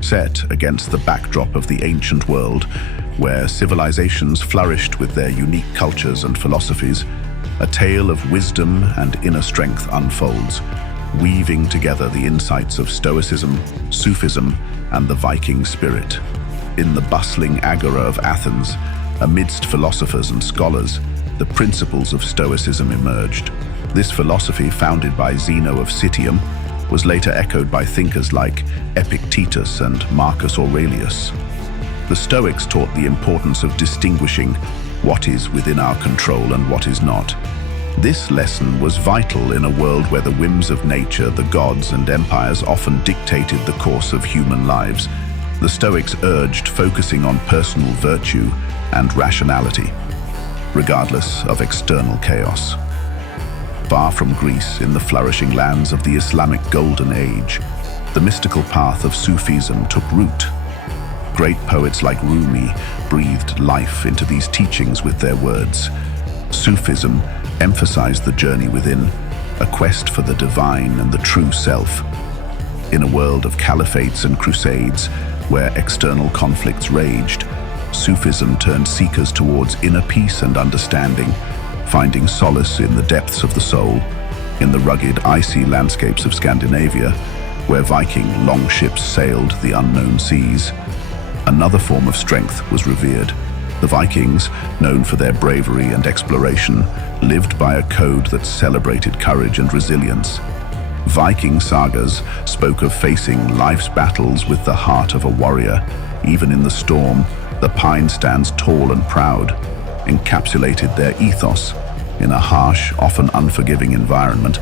set against the backdrop of the ancient world, where civilizations flourished with their unique cultures and philosophies. A tale of wisdom and inner strength unfolds, weaving together the insights of Stoicism, Sufism, and the Viking spirit. In the bustling agora of Athens, amidst philosophers and scholars, the principles of Stoicism emerged. This philosophy, founded by Zeno of Citium, was later echoed by thinkers like Epictetus and Marcus Aurelius. The Stoics taught the importance of distinguishing what is within our control and what is not. This lesson was vital in a world where the whims of nature, the gods, and empires often dictated the course of human lives. The Stoics urged focusing on personal virtue and rationality, regardless of external chaos. Far from Greece, in the flourishing lands of the Islamic Golden Age, the mystical path of Sufism took root. Great poets like Rumi breathed life into these teachings with their words. Sufism emphasized the journey within, a quest for the divine and the true self. In a world of caliphates and crusades, where external conflicts raged, Sufism turned seekers towards inner peace and understanding, finding solace in the depths of the soul. In the rugged, icy landscapes of Scandinavia, where Viking longships sailed the unknown seas, another form of strength was revered. The Vikings, known for their bravery and exploration, lived by a code that celebrated courage and resilience. Viking sagas spoke of facing life's battles with the heart of a warrior. Even in the storm, the pine stands tall and proud, encapsulated their ethos in a harsh, often unforgiving environment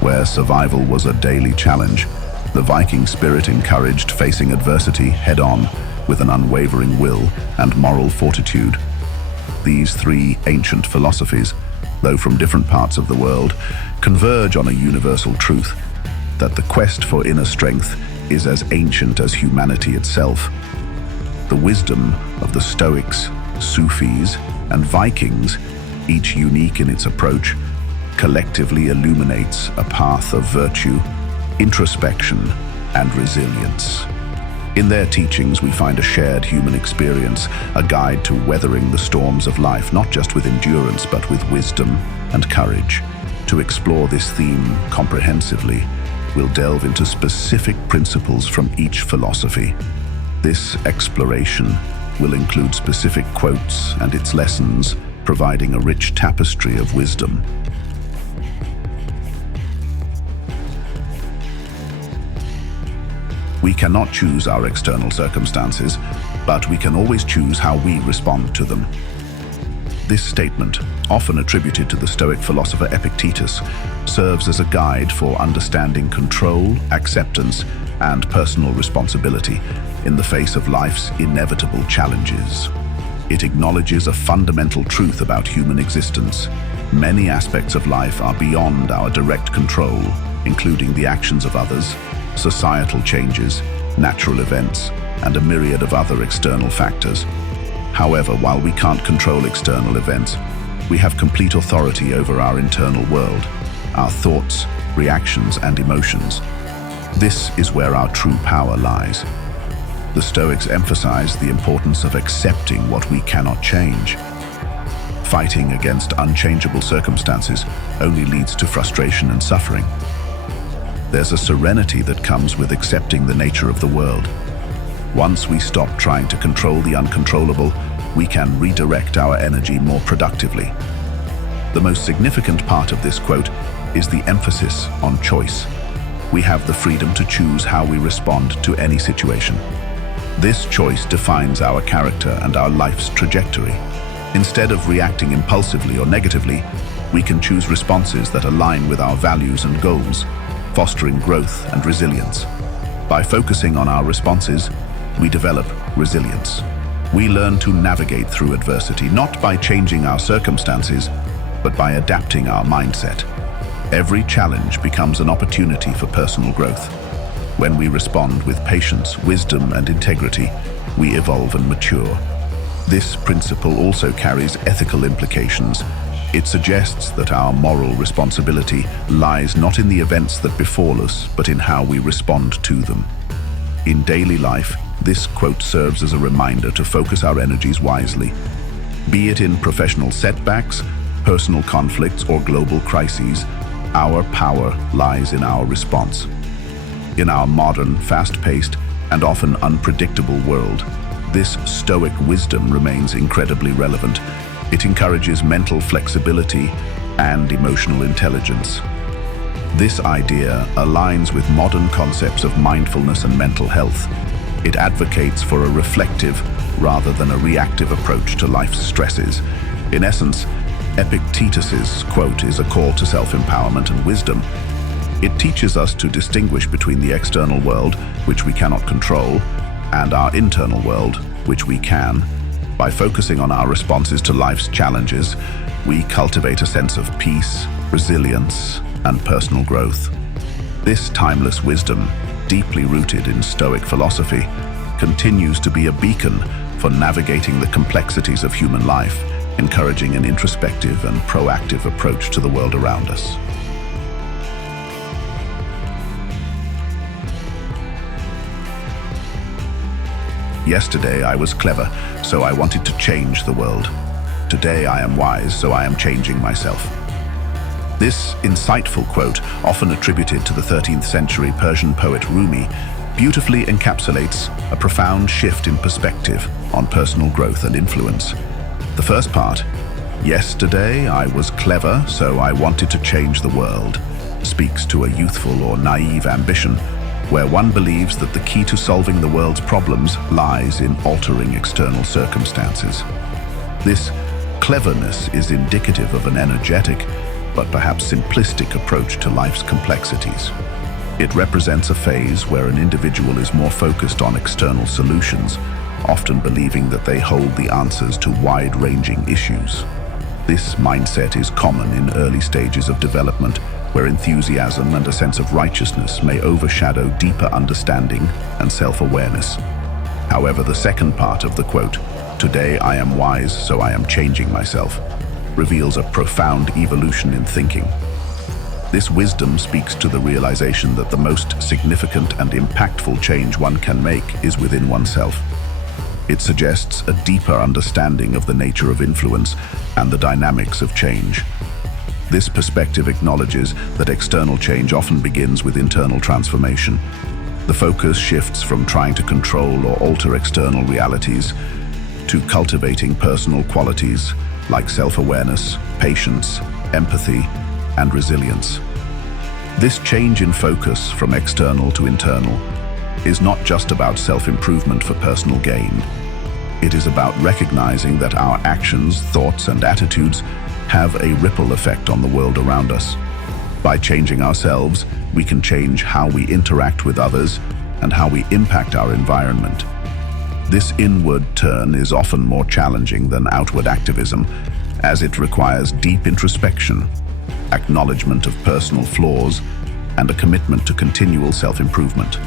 where survival was a daily challenge. The Viking spirit encouraged facing adversity head-on with an unwavering will and moral fortitude. These three ancient philosophies, though from different parts of the world, converge on a universal truth: that the quest for inner strength is as ancient as humanity itself. The wisdom of the Stoics, Sufis, and Vikings, each unique in its approach, collectively illuminates a path of virtue, introspection, and resilience. In their teachings, we find a shared human experience, a guide to weathering the storms of life, not just with endurance, but with wisdom and courage. To explore this theme comprehensively, we'll delve into specific principles from each philosophy. This exploration will include specific quotes and its lessons, providing a rich tapestry of wisdom. We cannot choose our external circumstances, but we can always choose how we respond to them. This statement, often attributed to the Stoic philosopher Epictetus, serves as a guide for understanding control, acceptance, and personal responsibility in the face of life's inevitable challenges. It acknowledges a fundamental truth about human existence. Many aspects of life are beyond our direct control, including the actions of others, societal changes, natural events, and a myriad of other external factors. However, while we can't control external events, we have complete authority over our internal world, our thoughts, reactions, and emotions. This is where our true power lies. The Stoics emphasize the importance of accepting what we cannot change. Fighting against unchangeable circumstances only leads to frustration and suffering. There's a serenity that comes with accepting the nature of the world. Once we stop trying to control the uncontrollable, we can redirect our energy more productively. The most significant part of this quote is the emphasis on choice. We have the freedom to choose how we respond to any situation. This choice defines our character and our life's trajectory. Instead of reacting impulsively or negatively, we can choose responses that align with our values and goals, fostering growth and resilience. By focusing on our responses, we develop resilience. We learn to navigate through adversity, not by changing our circumstances, but by adapting our mindset. Every challenge becomes an opportunity for personal growth. When we respond with patience, wisdom, and integrity, we evolve and mature. This principle also carries ethical implications. It suggests that our moral responsibility lies not in the events that befall us, but in how we respond to them. In daily life, this quote serves as a reminder to focus our energies wisely. Be it in professional setbacks, personal conflicts, or global crises, our power lies in our response. In our modern, fast-paced, and often unpredictable world, this Stoic wisdom remains incredibly relevant. It encourages mental flexibility and emotional intelligence. This idea aligns with modern concepts of mindfulness and mental health. It advocates for a reflective rather than a reactive approach to life's stresses. In essence, Epictetus's quote is a call to self-empowerment and wisdom. It teaches us to distinguish between the external world, which we cannot control, and our internal world, which we can. By focusing on our responses to life's challenges, we cultivate a sense of peace, resilience, and personal growth. This timeless wisdom, deeply rooted in Stoic philosophy, continues to be a beacon for navigating the complexities of human life, encouraging an introspective and proactive approach to the world around us. Yesterday I was clever, so I wanted to change the world. Today I am wise, so I am changing myself. This insightful quote, often attributed to the 13th century Persian poet Rumi, beautifully encapsulates a profound shift in perspective on personal growth and influence. The first part, "Yesterday I was clever, so I wanted to change the world," speaks to a youthful or naive ambition, where one believes that the key to solving the world's problems lies in altering external circumstances. This cleverness is indicative of an energetic, but perhaps simplistic approach to life's complexities. It represents a phase where an individual is more focused on external solutions, often believing that they hold the answers to wide-ranging issues. This mindset is common in early stages of development, where enthusiasm and a sense of righteousness may overshadow deeper understanding and self-awareness. However, the second part of the quote, "Today I am wise, so I am changing myself," reveals a profound evolution in thinking. This wisdom speaks to the realization that the most significant and impactful change one can make is within oneself. It suggests a deeper understanding of the nature of influence and the dynamics of change. This perspective acknowledges that external change often begins with internal transformation. The focus shifts from trying to control or alter external realities to cultivating personal qualities like self-awareness, patience, empathy, and resilience. This change in focus from external to internal is not just about self-improvement for personal gain. It is about recognizing that our actions, thoughts, and attitudes have a ripple effect on the world around us. By changing ourselves, we can change how we interact with others and how we impact our environment. This inward turn is often more challenging than outward activism, as it requires deep introspection, acknowledgement of personal flaws, and a commitment to continual self-improvement.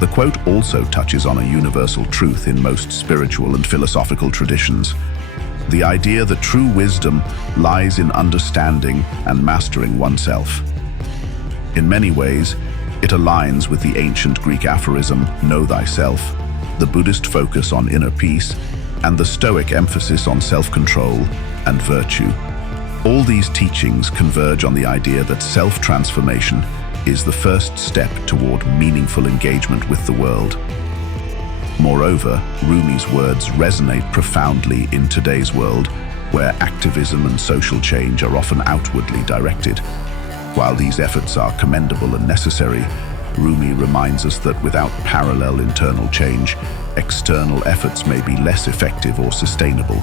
The quote also touches on a universal truth in most spiritual and philosophical traditions: the idea that true wisdom lies in understanding and mastering oneself. In many ways, it aligns with the ancient Greek aphorism, "Know thyself," the Buddhist focus on inner peace, and the Stoic emphasis on self-control and virtue. All these teachings converge on the idea that self-transformation is the first step toward meaningful engagement with the world. Moreover, Rumi's words resonate profoundly in today's world, where activism and social change are often outwardly directed. While these efforts are commendable and necessary, Rumi reminds us that without parallel internal change, external efforts may be less effective or sustainable.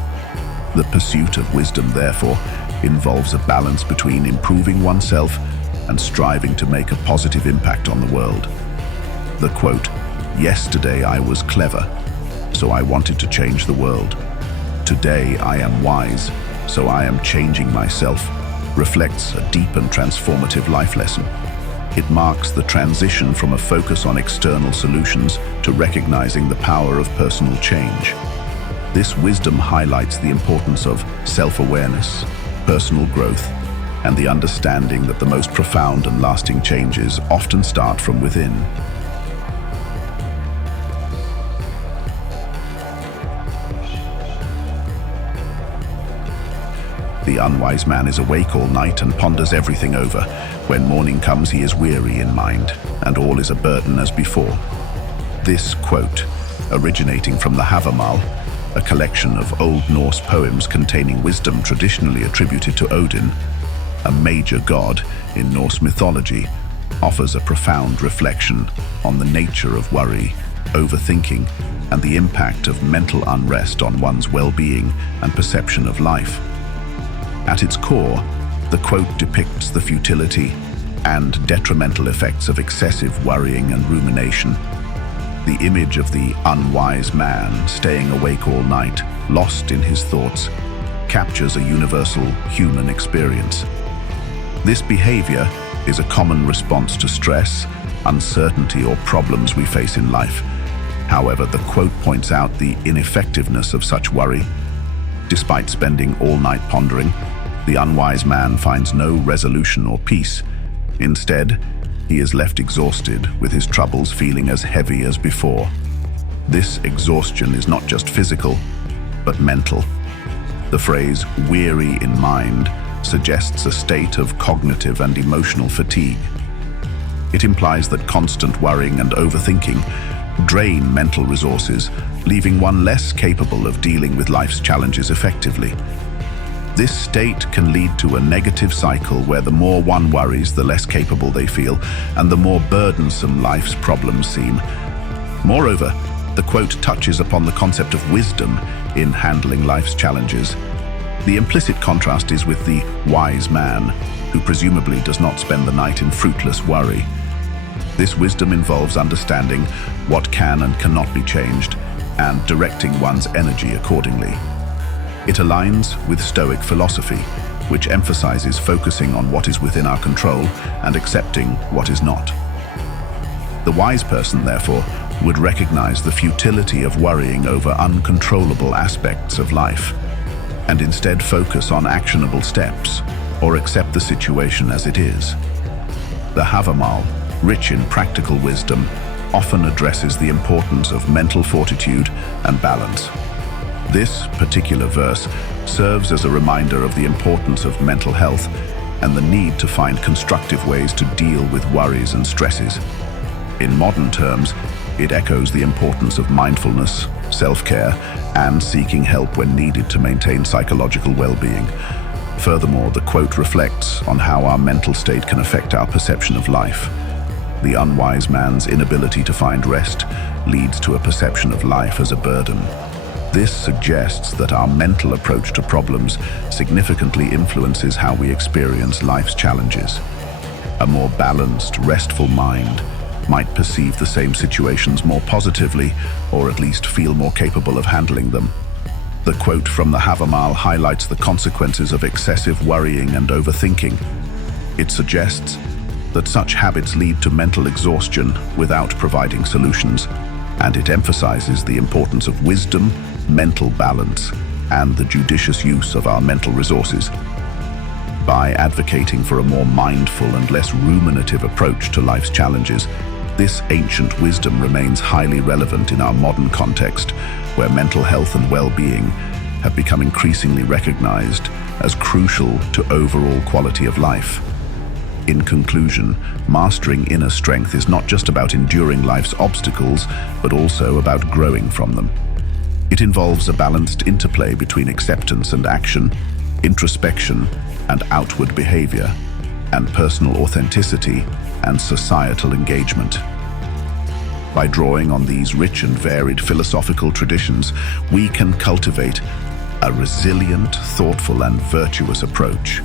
The pursuit of wisdom, therefore, involves a balance between improving oneself and striving to make a positive impact on the world. The quote, "Yesterday I was clever, so I wanted to change the world. Today I am wise, so I am changing myself," reflects a deep and transformative life lesson. It marks the transition from a focus on external solutions to recognizing the power of personal change. This wisdom highlights the importance of self-awareness, personal growth, and the understanding that the most profound and lasting changes often start from within. The unwise man is awake all night and ponders everything over. When morning comes, he is weary in mind, and all is a burden as before. This quote, originating from the Havamal, a collection of Old Norse poems containing wisdom traditionally attributed to Odin, a major god in Norse mythology, offers a profound reflection on the nature of worry, overthinking, and the impact of mental unrest on one's well-being and perception of life. At its core, the quote depicts the futility and detrimental effects of excessive worrying and rumination. The image of the unwise man staying awake all night, lost in his thoughts, captures a universal human experience. This behavior is a common response to stress, uncertainty, or problems we face in life. However, the quote points out the ineffectiveness of such worry. Despite spending all night pondering, the unwise man finds no resolution or peace. Instead, he is left exhausted, with his troubles feeling as heavy as before. This exhaustion is not just physical, but mental. The phrase "weary in mind" suggests a state of cognitive and emotional fatigue. It implies that constant worrying and overthinking drain mental resources, leaving one less capable of dealing with life's challenges effectively. This state can lead to a negative cycle where the more one worries, the less capable they feel, and the more burdensome life's problems seem. Moreover, the quote touches upon the concept of wisdom in handling life's challenges. The implicit contrast is with the wise man, who presumably does not spend the night in fruitless worry. This wisdom involves understanding what can and cannot be changed, and directing one's energy accordingly. It aligns with Stoic philosophy, which emphasizes focusing on what is within our control and accepting what is not. The wise person, therefore, would recognize the futility of worrying over uncontrollable aspects of life, and instead focus on actionable steps, or accept the situation as it is. The Havamal, rich in practical wisdom, often addresses the importance of mental fortitude and balance. This particular verse serves as a reminder of the importance of mental health and the need to find constructive ways to deal with worries and stresses. In modern terms, it echoes the importance of mindfulness, self-care, and seeking help when needed to maintain psychological well-being. Furthermore, the quote reflects on how our mental state can affect our perception of life. The unwise man's inability to find rest leads to a perception of life as a burden. This suggests that our mental approach to problems significantly influences how we experience life's challenges. A more balanced, restful mind might perceive the same situations more positively, or at least feel more capable of handling them. The quote from the Havamal highlights the consequences of excessive worrying and overthinking. It suggests that such habits lead to mental exhaustion without providing solutions, and it emphasizes the importance of wisdom, mental balance, and the judicious use of our mental resources. By advocating for a more mindful and less ruminative approach to life's challenges, this ancient wisdom remains highly relevant in our modern context, where mental health and well-being have become increasingly recognized as crucial to overall quality of life. In conclusion, mastering inner strength is not just about enduring life's obstacles, but also about growing from them. It involves a balanced interplay between acceptance and action, introspection and outward behavior, and personal authenticity and societal engagement. By drawing on these rich and varied philosophical traditions, we can cultivate a resilient, thoughtful, and virtuous approach